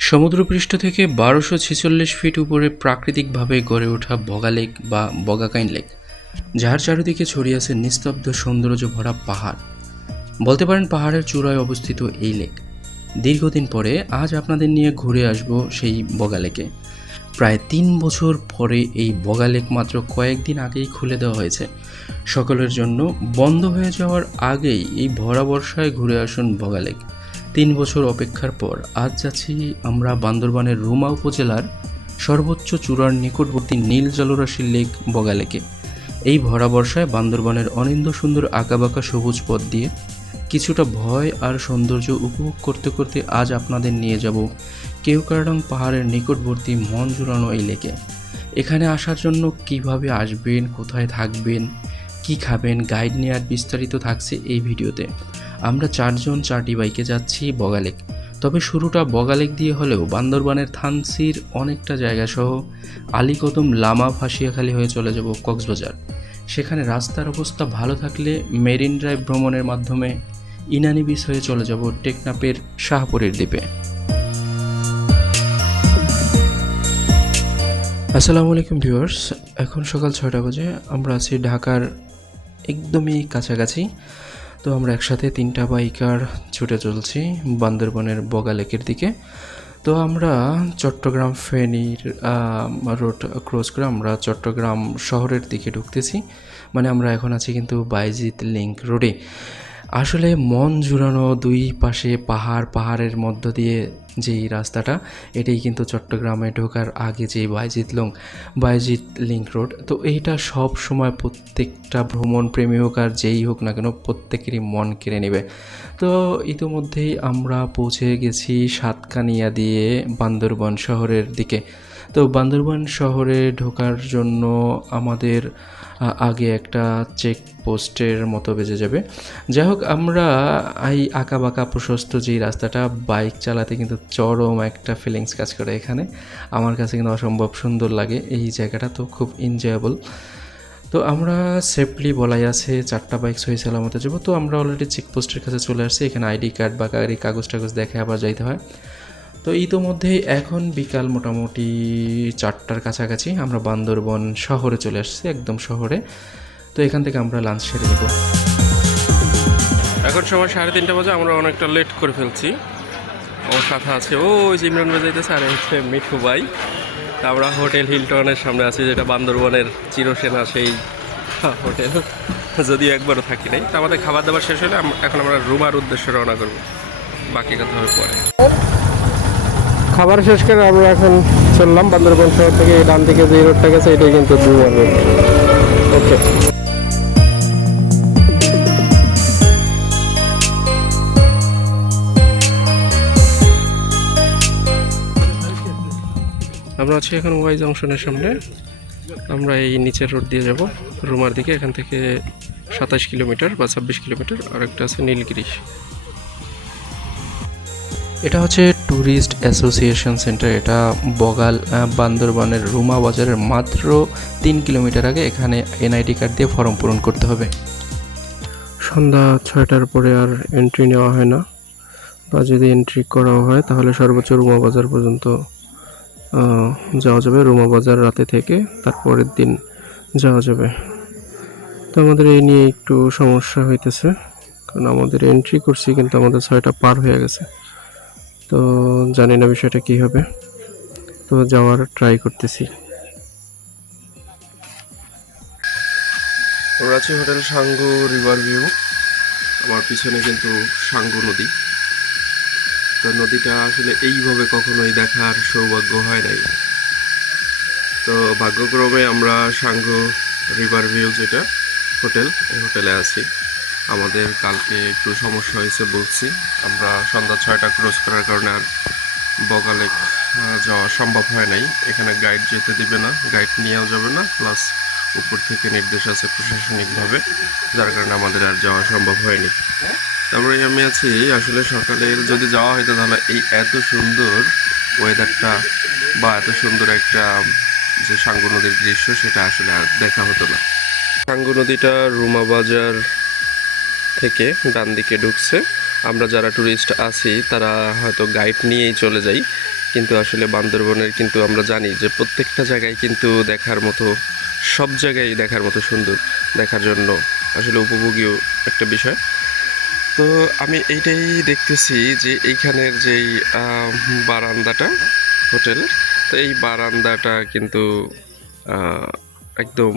সমুদ্রপৃষ্ঠ থেকে বারোশো ছেচল্লিশ ফিট উপরে প্রাকৃতিকভাবে গড়ে ওঠা বগা লেক বা বগাকাইন লেক, যার চারিদিকে ছড়িয়ে আছে নিস্তব্ধ সৌন্দর্য ভরা পাহাড়। বলতে পারেন পাহাড়ের চূড়ায় অবস্থিত এই লেক। দীর্ঘদিন পরে আজ আপনাদের নিয়ে ঘুরে আসব সেই বগা লেকে। প্রায় তিন বছর পরে এই বগা লেক মাত্র কয়েকদিন আগেই খুলে দেওয়া হয়েছে। সকলের জন্য বন্ধ হয়ে যাওয়ার আগেই এই ভরা বর্ষায় ঘুরে আসুন বগা লেক। তিন বছর অপেক্ষার পর আজ যাচ্ছি আমরা বান্দরবানের রুমা উপজেলার সর্বোচ্চ চূড়ার নিকটবর্তী নীল জলরাশির লেক বগা লেকে এই ভরা বর্ষায় বান্দরবানের অনিন্দ সুন্দর আঁকাবাঁকা সবুজ পথ দিয়ে কিছুটা ভয় আর সৌন্দর্য উপভোগ করতে করতে আজ আপনাদের নিয়ে যাব কেউকারডং পাহাড়ের নিকটবর্তী মন জুড়ানো এই লেকে। এখানে আসার জন্য কীভাবে আসবেন, কোথায় থাকবেন, কি খাবেন গাইড নেওয়ার বিস্তারিত থাকছে এই ভিডিওতে। আমরা চারজন চারটি বাইকে যাচ্ছি বগালেক। তবে শুরুটা বগালেক দিয়ে হলেও বান্দরবানের থানসির অনেকটা জায়গা সহ আলীকদম লামা ফাঁসিয়াখালী হয়ে চলে যাব কক্সবাজার। সেখানে রাস্তার অবস্থা ভালো থাকলে মেরিন ড্রাইভ ভ্রমণের মাধ্যমে ইনানি বিচ হয়ে চলে যাব টেকনাপের শাহপুরের দ্বীপে। আসসালামু আলাইকুম ভিউয়ার্স, এখন সকাল ছয়টা বাজে, আমরা আছি ঢাকার একদমই কাছাকাছি। তো আমরা একসাথে তিনটা বাইকার ছুটে চলছি বান্দরবনের বগা লেকের দিকে। তো আমরা চট্টগ্রাম ফেনীর রোড ক্রস করে আমরা চট্টগ্রাম শহরের দিকে ঢুকতেছি। মানে আমরা এখন আছি কিন্তু বাইজিত লিঙ্ক রোডে আসলে মন জুড়ানো দুই পাশে পাহাড়, পাহাড়ের মধ্য দিয়ে যেই রাস্তাটা, এটাই কিন্তু চট্টগ্রামে ঢোকার আগে যে Bayezid long, Bayezid link road. তো এইটা সব সময় প্রত্যেকটা ভ্রমণ প্রেমী হোক আর যেই হোক না কেন, প্রত্যেকেরই মন কেড়ে নেবে। তো ইতোমধ্যেই আমরা পৌঁছে গেছি সাতকানিয়া দিয়ে বান্দরবান শহরের দিকে। তো বান্দরবান শহরে ঢোকার জন্য আমাদের আগে একটা চেক পোস্টের মতো বেজে যাবে। যাই হোক আমরা এই আঁকা বাঁকা প্রশস্ত যেই রাস্তাটা, বাইক চালাতে কিন্তু চরম একটা ফিলিংস কাজ করে এখানে। আমার কাছে কিন্তু অসম্ভব সুন্দর লাগে এই জায়গাটা, তো খুব এনজয়েবল তো আমরা সেফলি বলাই আছে, চারটা বাইক সহি সালামতে যাব। তো আমরা অলরেডি চেকপোস্টের কাছে চলে আসছি, এখানে আইডি কার্ড বা গাড়ি কাগজ টাগজ দেখে আবার যাইতে হয়। তো ইতোমধ্যেই এখন বিকাল মোটামুটি চারটার কাছাকাছি আমরা বান্দরবন শহরে চলে আসছি, একদম শহরে। তো এখান থেকে আমরা লাঞ্চ সেরে নেব। এখন সময় সাড়ে তিনটা বাজে, আমরা অনেকটা লেট করে ফেলছি। আমার সাথে আছে, ও যে ইমরান ভাই যাইতেছে, আর হচ্ছে মিঠু ভাই। আমরা হোটেল হিলটনের সামনে আছি, যেটা বান্দরবনের চিরসেনা সেই হোটেল। যদিও একবারও থাকি নাই। তো আমাদের খাবার দাবার শেষ হলে এখন আমরা রুমার উদ্দেশ্যে রওনা করব। বাকি কথা হবে পরে। খাবার শেষ করে আমরা এখন চললাম বান্দরবন শহর থেকে ডান দিকে যে রোডটা গেছে, এটাই কিন্তু দুবার রোড ওকে আমরা আছি এখন ওয়াই জংশনের সামনে। আমরা এই নিচের রোড দিয়ে যাব। রুমার দিকে, এখান থেকে সাতাশ কিলোমিটার বা ছাব্বিশ কিলোমিটার আর একটা আছে নীলগিরি এটা হচ্ছে ট্যুরিস্ট অ্যাসোসিয়েশন সেন্টার। এটা বগাল বান্দরবানের রুমা বাজারের মাত্র তিন কিলোমিটার আগে এখানে এনআইডি কার্ড দিয়ে ফর্ম পূরণ করতে হবে। সন্ধ্যা ছয়টার পরে আর এন্ট্রি নেওয়া হয় না। বা যদি এন্ট্রি করাও হয়, তাহলে সর্বোচ্চ রুমা বাজার পর্যন্ত যাওয়া যাবে। রুমা বাজার রাতে থেকে তারপরের দিন যাওয়া যাবে। তো আমাদের এই নিয়ে একটু সমস্যা হইতেছে। কারণ আমাদের এন্ট্রি করছি, কিন্তু আমাদের ছয়টা পার হয়ে গেছে। তো জানি না বিষয়টা কি হবে। তো যাওয়ার ট্রাই করতেছি। আছি হোটেল সাঙ্গু রিভার ভিউ। আমার পিছনে কিন্তু সাঙ্গু নদী। তো নদীটা আসলে এইভাবে কখনোই দেখার সৌভাগ্য হয় নাই। তো ভাগ্যক্রমে আমরা সাঙ্গু রিভার ভিউ যেটা হোটেল হোটেলে আছি। আমাদের কালকে একটু সমস্যা হয়েছে বলছি। আমরা সন্ধ্যা ছয়টা ক্রস করার কারণে আর বগালে আহ, যাওয়া সম্ভব হয় নাই। এখানে গাইড যেতে দিবে না গাইড নিয়েও যাবে না প্লাস উপর থেকে নির্দেশ আছে প্রশাসনিকভাবে যার কারণে আমাদের আর যাওয়া সম্ভব হয়নি। তারপরে আমি আছি আসলে সকালের যদি যাওয়া হয়তো তাহলে এই এত সুন্দর ওয়েদারটা বা এত সুন্দর একটা যে সাঙ্গু নদীর দৃশ্য সেটা আসলে আর দেখা হতো না। সাঙ্গু নদীটা রুমা বাজার থেকে ডান দিকে ঢুকছে। আমরা যারা ট্যুরিস্ট আছি, তারা হয়তো গাইড নিয়েই চলে যাই। কিন্তু আসলে বান্দরবনের কিন্তু আমরা জানি যে প্রত্যেকটা জায়গায় কিন্তু দেখার মতো, সব জায়গায় দেখার মতো সুন্দর দেখার জন্য আসলে উপভোগীয় একটা বিষয়। তো আমি এইটাই দেখতেছি যে এইখানের যেই বারান্দাটা, হোটেলের, তো এই বারান্দাটা কিন্তু একদম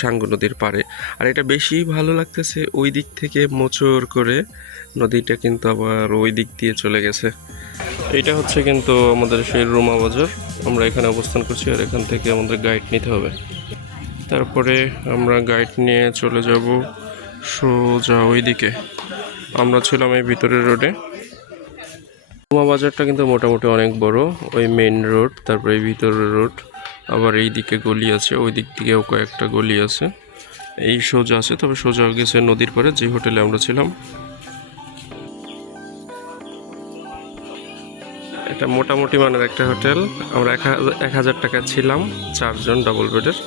সাঙ্গু নদীর পাড়ে। আর এটা বেশি ভালো লাগতেছে ওই দিক থেকে মোচড় করে। নদীটা কিন্তু আবার ওই দিক দিয়ে চলে গেছে। এটা হচ্ছে কিন্তু আমাদের সেই রুমা বাজার। আমরা এখানে অবস্থান করছি আর এখান থেকে আমাদের গাইড নিতে হবে। তারপরে আমরা গাইড নিয়ে চলে যাব সোজা ওইদিকে আমরা ছিলাম এই ভিতরের রোডে রুমা বাজারটা কিন্তু মোটামুটি অনেক বড়। ওই মেইন রোড তারপরে ভিতরের রোড আবার এই দিকে গলি আছে, ওই দিক দিকেও কয়েকটা গলি আছে। এই সোজা আছে, তবে সোজা গেছে নদীর পাড়ে, যে হোটেলে আমরা ছিলাম। এটা মোটামুটি মানের একটা হোটেল। আমরা এক হাজার টাকা ছিলাম, চারজন ডাবল বেডের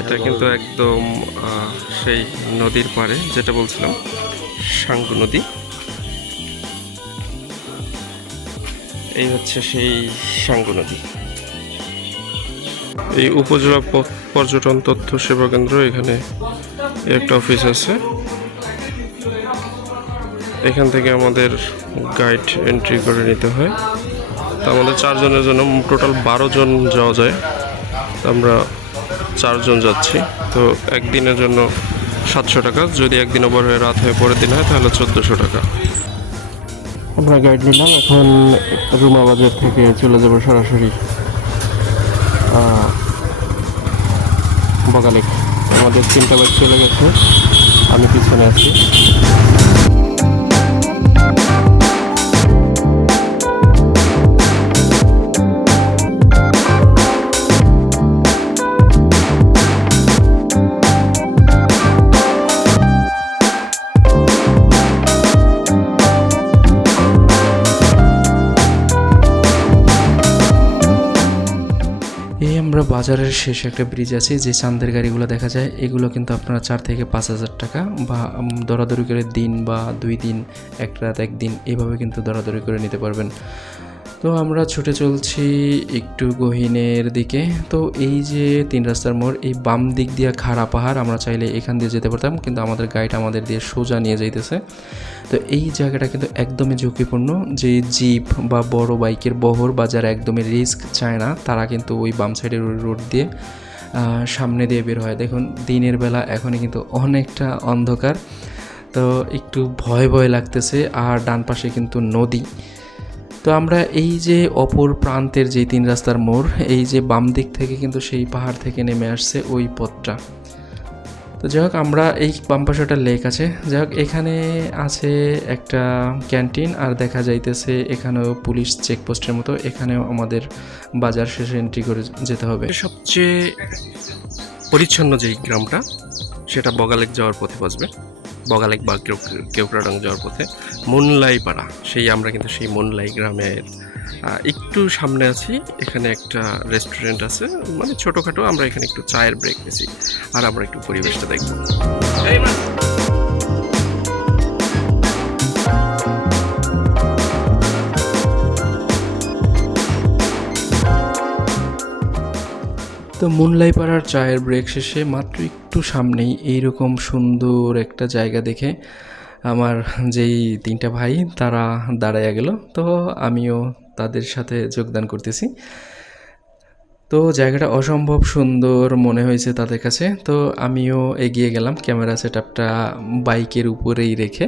এটা কিন্তু একদম সেই নদীর পারে যেটা বলছিলাম, সাঙ্গু নদী। এই হচ্ছে সেই সাঙ্গু নদী। এই উপজেলা পর্যটন তথ্য সেবা কেন্দ্র এখানে একটা অফিস আছে। এখান থেকে আমাদের গাইড এন্ট্রি করে নিতে হয়। তা আমাদের চারজনের জন্য টোটাল বারো জন যাওয়া যায়। আমরা চারজন যাচ্ছি। তো একদিনের জন্য সাতশো টাকা। যদি একদিন ওভার হয়ে রাত হয়ে পরের দিন হয়, তাহলে চোদ্দোশো টাকা। আমরা গাইড নিলাম। এখন রুমা বাজার থেকে চলে যাব সরাসরি। বগালেক আমাদের তিনটা বাইক চলে গেছে। আমি পিছনে আছি। বাজারের শেষে একটা ব্রিজ আছে, যে চান্দের গাড়িগুলো দেখা যায়, এগুলো কিন্তু আপনারা চার থেকে পাঁচ হাজার টাকা বা দরাদরি করে দিন বা দুই দিন, এক রাত, একদিন, এভাবে কিন্তু দরাদরি করে নিতে পারবেন। তো আমরা ছুটে চলছি একটু গহীনের দিকে। তো এই যে তিন রাস্তার মোড়, এই বাম দিক দিয়ে খাড়া পাহাড়, আমরা চাইলে এখান দিয়ে যেতে পারতাম, কিন্তু আমাদের গাইড আমাদের দিয়ে সোজা নিয়ে যাইতেছে। তো এই জায়গাটা কিন্তু একদমই ঝুঁকিপূর্ণ। যে জিপ বা বড় বাইকের বহর বা যারা একদমই রিস্ক চায় না, তারা কিন্তু ওই বাম সাইডের রোড দিয়ে সামনে দিয়ে বের হয়। দেখুন, দিনের বেলা এখনই কিন্তু অনেকটা অন্ধকার। তো একটু ভয় ভয় লাগতেছে, আর ডান পাশে কিন্তু নদী। তো আমরা এই যে অপর প্রান্তের যে তিন রাস্তার মোড়, এই যে বাম দিক থেকে কিন্তু সেই পাহাড় থেকে নেমে আসছে ওই পথটা। তো যাই হোক, আমরা এই বাম একটা লেক আছে। যাই হোক, এখানে আছে একটা ক্যান্টিন আর দেখা যাইতেছে এখানেও পুলিশ চেকপোস্টের মতো। এখানেও আমাদের বাজার শেষে এন্ট্রি করে যেতে হবে। সবচেয়ে পরিচ্ছন্ন যেই গ্রামটা, সেটা বগালেক যাওয়ার পথে বাসবে বগালেক বা কেউ কেউক্রাডাং যাওয়ার পথে মনলাই পাড়া সেই আমরা কিন্তু সেই মুনলাই গ্রামের একটু সামনে আছি। এখানে একটা রেস্টুরেন্ট আছে। মানে ছোটোখাটো আমরা এখানে একটু চায়ের ব্রেক নিয়েছি আর আমরা একটু পরিবেশটা দেখব। তো মুনলাই পাড়ার চায়ের ব্রেক শেষে মাত্র একটু সামনেই এইরকম সুন্দর একটা জায়গা দেখে আমার যেই তিনটা ভাই, তারা দাঁড়াইয়া গেল। তো আমিও তাদের সাথে যোগদান করতেছি। তো জায়গাটা অসম্ভব সুন্দর মনে হয়েছে তাদের কাছে। তো আমিও এগিয়ে গেলাম ক্যামেরা সেট আপটা বাইকের উপরেই রেখে।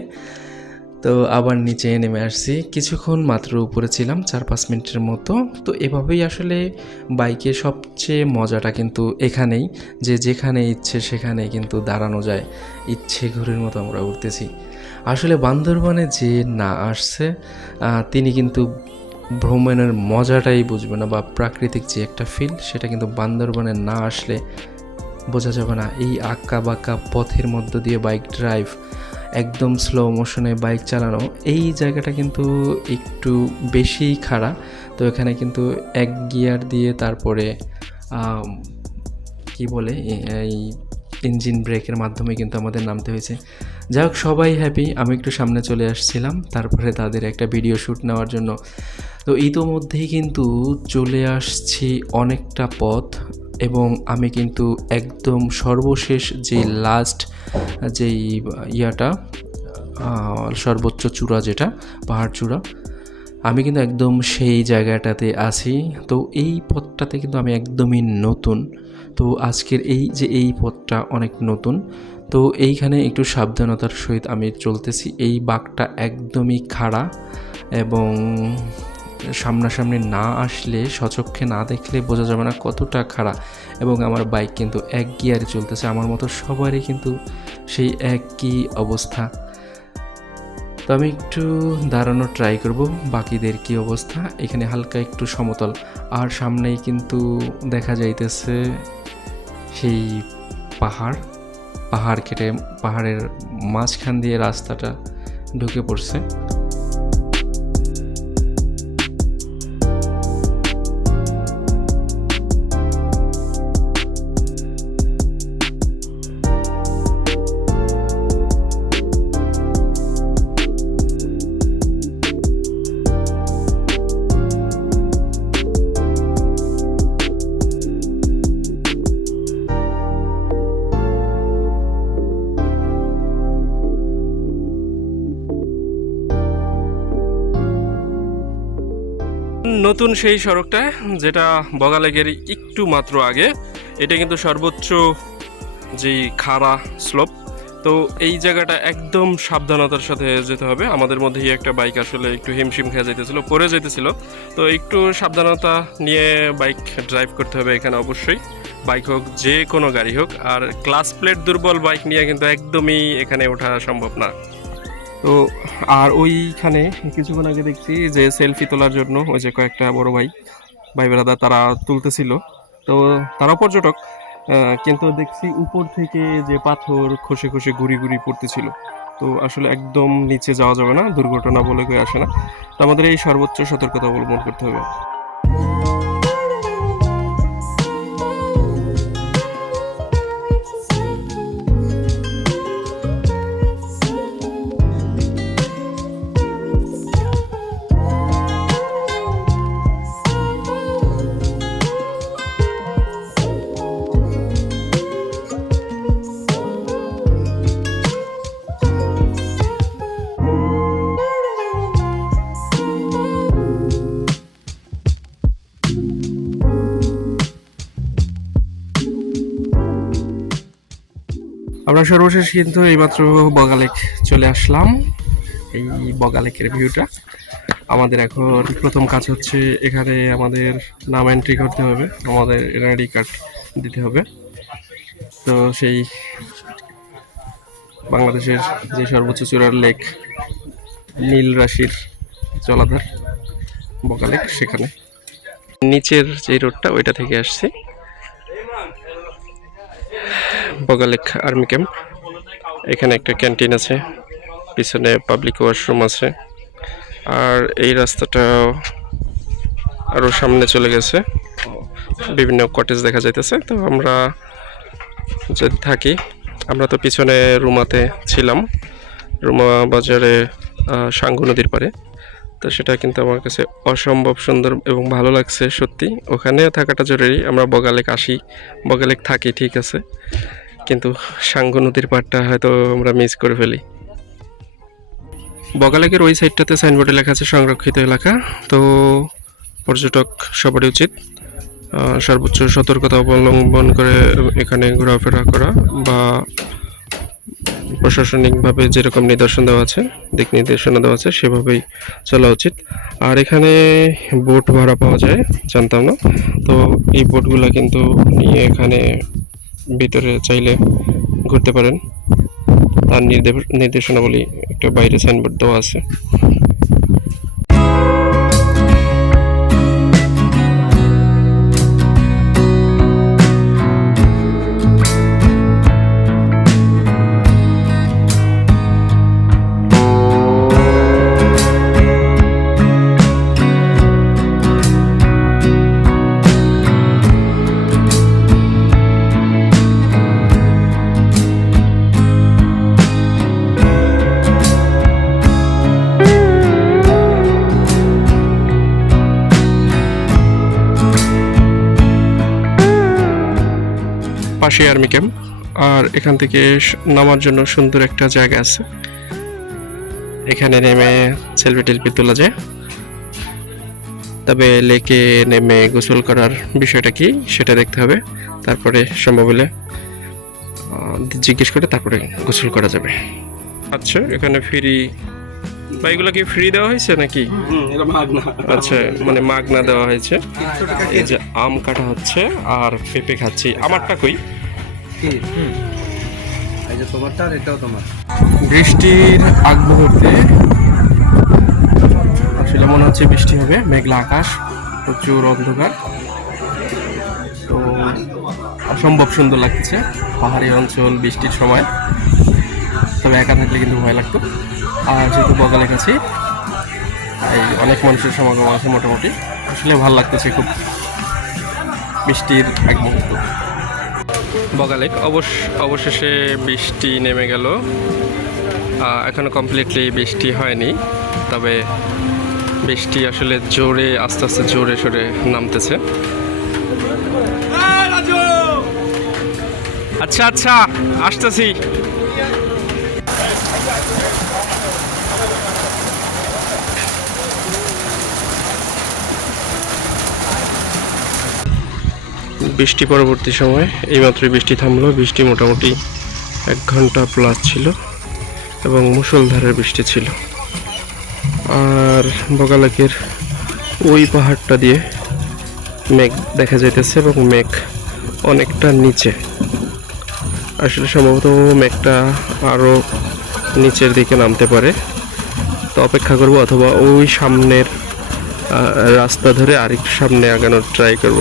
তো আবার নিচে নেমে আসছি। কিছুক্ষণ মাত্র উপরে ছিলাম, চার পাঁচ মিনিটের মতো। তো এভাবেই আসলে বাইকে সবচেয়ে মজাটা কিন্তু এখানেই, যে যেখানে ইচ্ছে সেখানে কিন্তু দাঁড়ানো যায়। ইচ্ছে ঘুরের মতো আমরা উঠতেছি আসলে বান্দরবনে যে না আসছে তিনি কিন্তু ভ্রমণের মজাটাই বুঝবে না বা প্রাকৃতিক যে একটা ফিল সেটা কিন্তু বান্দরবনে না আসলে বোঝা যাবে না। এই আঁকা বাঁকা পথের মধ্য দিয়ে বাইক ড্রাইভ একদম স্লো মোশনে বাইক চালানো, এই জায়গাটা কিন্তু একটু বেশি খাড়া। তো এখানে কিন্তু এক গিয়ার দিয়ে তারপরে কি বলে এই ইঞ্জিন ব্রেকের মাধ্যমে কিন্তু আমাদের নামতে হয়েছে। যাই হোক, সবাই হ্যাপি আমি একটু সামনে চলে আসছিলাম, তারপরে তাদের একটা ভিডিও শ্যুট নেওয়ার জন্য। তো ইতোমধ্যেই কিন্তু চলে আসছি অনেকটা পথ এবং আমি কিন্তু একদম সর্বশেষ যে লাস্ট যেই ইয়াটা সর্বোচ্চ চূড়া যেটা, পাহাড় চূড়া, আমি কিন্তু একদম সেই জায়গাটাতে আছি। তো এই পথটাতে কিন্তু আমি একদমই নতুন। তো আজকের এই যে এই পথটা অনেক নতুন। তো এইখানে একটু সাবধানতার সহিত আমি চলতেছি। এই বাঘটা একদমই খাড়া এবং সামনাসামনি না আসলে, সচক্ষে না দেখলে বোঝা যাবে না কতটা খারাপ। এবং আমার বাইক কিন্তু এক গিয়ারে চলতেছে, আমার মতো সবারই কিন্তু সেই একই অবস্থা। তো আমি একটু দাঁড়ানো ট্রাই করব, বাকিদের কি অবস্থা? এখানে হালকা একটু সমতল। আর সামনেই কিন্তু দেখা যাইতেছে সেই পাহাড়। পাহাড় কেটে, পাহাড়ের মাঝখান দিয়ে রাস্তাটা ঢুকে পড়ছে। নতুন সেই সড়কটা, যেটা বগালেগের একটু মাত্র আগে। এটা কিন্তু সর্বোচ্চ যেই খাড়া স্লোপ। তো এই জায়গাটা একদম সাবধানতার সাথে যেতে হবে। আমাদের মধ্যেই একটা বাইক আসলে একটু হিমশিম খেয়ে যেতেছিল পরে যেতেছিল তো একটু সাবধানতা নিয়ে বাইক ড্রাইভ করতে হবে এখানে অবশ্যই। বাইক হোক, যে কোনো গাড়ি হোক। আর ক্লাস প্লেট দুর্বল বাইক নিয়ে কিন্তু একদমই এখানে ওঠা সম্ভব না। তো আর ওইখানে কিছুক্ষণ আগে দেখছি যে সেলফি তোলার জন্য ওই যে কয়েকটা বড় ভাই ভাই বেড়াদা তারা তুলতেছিল। তো তারা পর্যটক কিন্তু দেখছি উপর থেকে যে পাথর খসে খসে ঘুরি ঘুরি পড়তেছিল। তো আসলে একদম নিচে যাওয়া যাবে না, দুর্ঘটনা বলে কেউ আসে না। তো আমাদের এই সর্বোচ্চ সতর্কতা অবলম্বন করতে হবে। আমরা সর্বশেষ কিন্তু এইমাত্র বগালেক চলে আসলাম। এই বগালেকের ভিউটা। আমাদের এখন প্রথম কাজ হচ্ছে এখানে আমাদের নাম এন্ট্রি করতে হবে, আমাদের এনআইডি কার্ড দিতে হবে। তো সেই বাংলাদেশের যে সর্বোচ্চ চূড়ার লেক নীল রাশির জলাধার বগালেক, সেখানে। নিচের যে রোডটা ওইটা থেকে আসছি। Boga lake army camp. এখানে একটা ক্যান্টিন আছে, পিছনে পাবলিক ওয়াশরুম আছে। আর এই রাস্তাটা আরও সামনে চলে গেছে। বিভিন্ন কটেজ দেখা যাইতেছে, তো আমরা যদি থাকি, আমরা তো পিছনে রুমাতে ছিলাম। রুমা বাজারে সাঙ্গু নদীর পারে তো সেটা কিন্তু আমার কাছে অসম্ভব সুন্দর এবং ভালো লাগছে সত্যি। ওখানে থাকাটা জরুরি, আমরা বগালেক আসি, বগালেক থাকি, ঠিক আছে। কিন্তু সাঙ্গু নদীর পাড়টা হয়তো আমরা মিস করে ফেলি। বগালেকের ওই সাইডটাতে সাইনবোর্ডে লেখা আছে সংরক্ষিত এলাকা। তো পর্যটক সবারই উচিত সর্বোচ্চ সতর্কতা অবলম্বন করে এখানে ঘোরাফেরা করা বা প্রশাসনিকভাবে যেরকম নিদর্শন দেওয়া আছে, দিক নির্দেশনা দেওয়া আছে, সেভাবেই চলা উচিত। আর এখানে বোট ভাড়া পাওয়া যায়, জানতাম না। তো এই বোটগুলো কিন্তু নিয়ে এখানে ভিতরে চাইলে ঘুরতে পারেন। তার নির্দেশ নির্দেশনাবলী একটা বাইরে সাইনবোর্ড দেওয়া আছে। পাশে আর্মি ক্যাম্প। আর এখান থেকে নামার জন্য সুন্দর একটা জায়গা আছে। এখানে নেমে সেলফি টেলফি তোলা যায়। তবে লেকে নেমে গোসল করার বিষয়টা কি সেটা দেখতে হবে। তারপরে সম্ভব হলে জিজ্ঞেস করে তারপরে গোসল করা যাবে। আচ্ছা এখানে ফ্রি বা এগুলো কি ফ্রি দেওয়া হয়েছে নাকি? আচ্ছা মানে মাগনা দেওয়া হয়েছে। এই যে আম কাটা হচ্ছে আর পেঁপে খাচ্ছি। আমারটা কই? এই যে তোমারটা আর এটাও তোমার। বৃষ্টির আগ মুহূর্তে আসলে মনে হচ্ছে বৃষ্টি হবে, মেঘলা আকাশ, প্রচুর অন্ধকার। তো অসম্ভব সুন্দর লাগতেছে পাহাড়ি অঞ্চল, বৃষ্টির সময়। তবে একা থাকলে কিন্তু ভয় লাগতো। আর যেহেতু বগালে কাছে তাই অনেক মানুষের সমাগম আছে মোটামুটি। আসলে ভালো লাগতেছে খুব বৃষ্টির এক মুহূর্ত। বগালে অবশ অবশেষে বৃষ্টি নেমে গেল। এখনও কমপ্লিটলি বৃষ্টি হয়নি, তবে বৃষ্টি আসলে জোরে, আস্তে আস্তে জোরে সরে নামতেছে। আচ্ছা আচ্ছা আসতেছি। বৃষ্টি পরবর্তী সময়, এইমাত্রই বৃষ্টি থামলো। বৃষ্টি মোটামুটি এক ঘণ্টা প্লাস ছিল এবং মুষলধারের বৃষ্টি ছিল। আর বগালাকের ওই পাহাড়টা দিয়ে মেঘ দেখা যাইতেছে এবং মেঘ অনেকটা নিচে। আসলে সম্ভবত মেঘটা আরও নিচের দিকে নামতে পারে। তো অপেক্ষা করব অথবা ওই সামনের রাস্তা ধরে আরেকটু সামনে আগানোর ট্রাই করব।